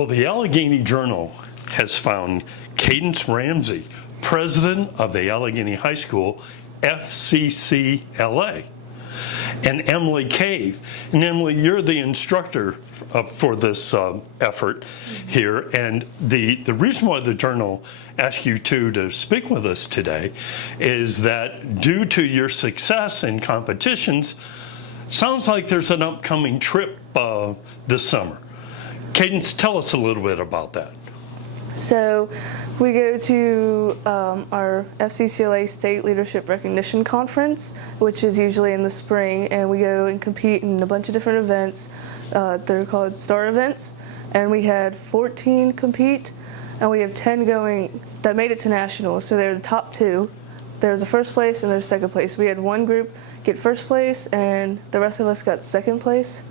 Well, the Allegheny Journal has found Caydance Ramsey, president of the Allegheny High School, FCCLA, and Emily Cave. And Emily, you're the instructor for this effort here. And the reason why the Journal asked you two to speak with us today is that due to your success in competitions, sounds like there's an upcoming trip this summer. Caydance, tell us a little bit about that. So we go to our FCCLA State Leadership Recognition Conference, which is usually in the spring, and we go and compete in a bunch of different events. They're called STAR events, and we had 14 compete, and we have 10 going that made it to nationals. So they're the top two. There's a first place and there's second place. We had one group get first place, and the rest of us got second place.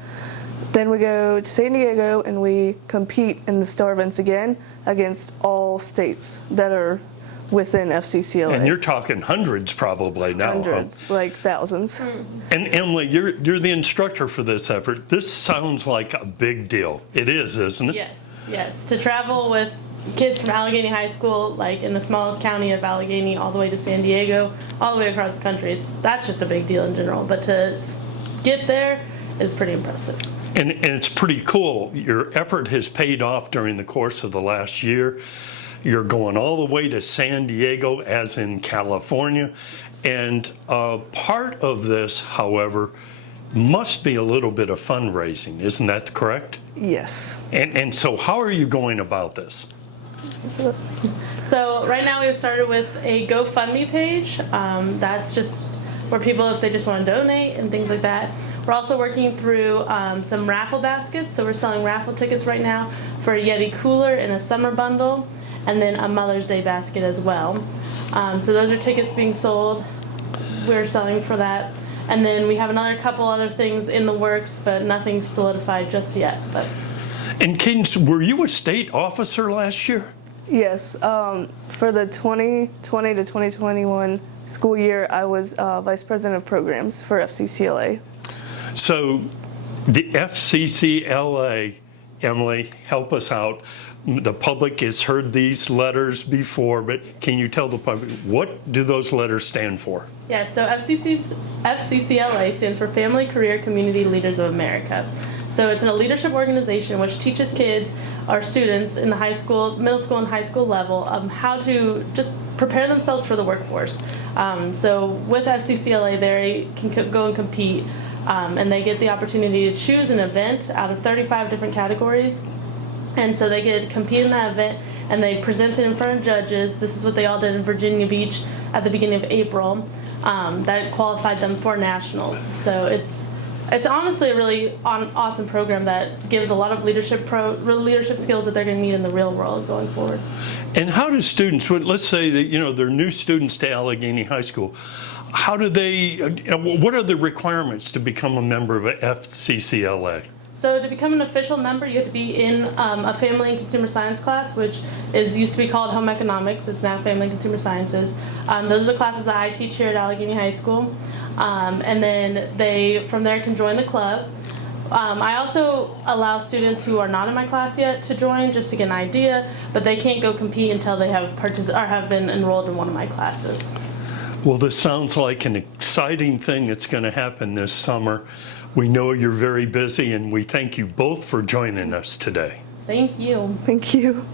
Then we go to San Diego and we compete in the STAR events again against all states that are within FCCLA. And you're talking hundreds probably now. Hundreds, like thousands. And Emily, you're the instructor for this effort. This sounds like a big deal. It is, isn't it? Yes. To travel with kids from Allegheny High School, like in the small county of Allegheny, all the way to San Diego, all the way across the country, that's just a big deal in general. But to get there is pretty impressive. And it's pretty cool. Your effort has paid off during the course of the last year. You're going all the way to San Diego, as in California. And part of this, however, must be a little bit of fundraising. Isn't that correct? Yes. And so how are you going about this? So right now we've started with a GoFundMe page. That's just where people, if they just want to donate and things like that. We're also working through some raffle baskets. So we're selling raffle tickets right now for a Yeti cooler and a summer bundle, and then a Mother's Day basket as well. So those are tickets being sold. We're selling for that. And then we have another couple other things in the works, but nothing solidified just yet. And Caydance, were you a state officer last year? Yes. For the 2020 to 2021 school year, I was Vice President of Programs for FCCLA. So the FCCLA, Emily, help us out. The public has heard these letters before, but can you tell the public, what do those letters stand for? Yeah, so FCCLA stands for Family Career Community Leaders of America. So it's a leadership organization which teaches kids or students in the high school, middle school and high school level how to just prepare themselves for the workforce. So with FCCLA, they can go and compete, and they get the opportunity to choose an event out of 35 different categories. And so they get to compete in that event, and they present it in front of judges. This is what they all did in Virginia Beach at the beginning of April. That qualified them for nationals. So it's honestly a really awesome program that gives a lot of leadership skills that they're going to need in the real world going forward. And how do students, let's say that they're new students to Allegheny High School, how do they, what are the requirements to become a member of FCCLA? So to become an official member, you have to be in a family and consumer science class, which used to be called home economics. It's now family and consumer sciences. Those are the classes that I teach here at Allegheny High School. And then they, from there, can join the club. I also allow students who are not in my class yet to join, just to get an idea, but they can't go compete until they have been enrolled in one of my classes. Well, this sounds like an exciting thing that's going to happen this summer. We know you're very busy, and we thank you both for joining us today. Thank you. Thank you.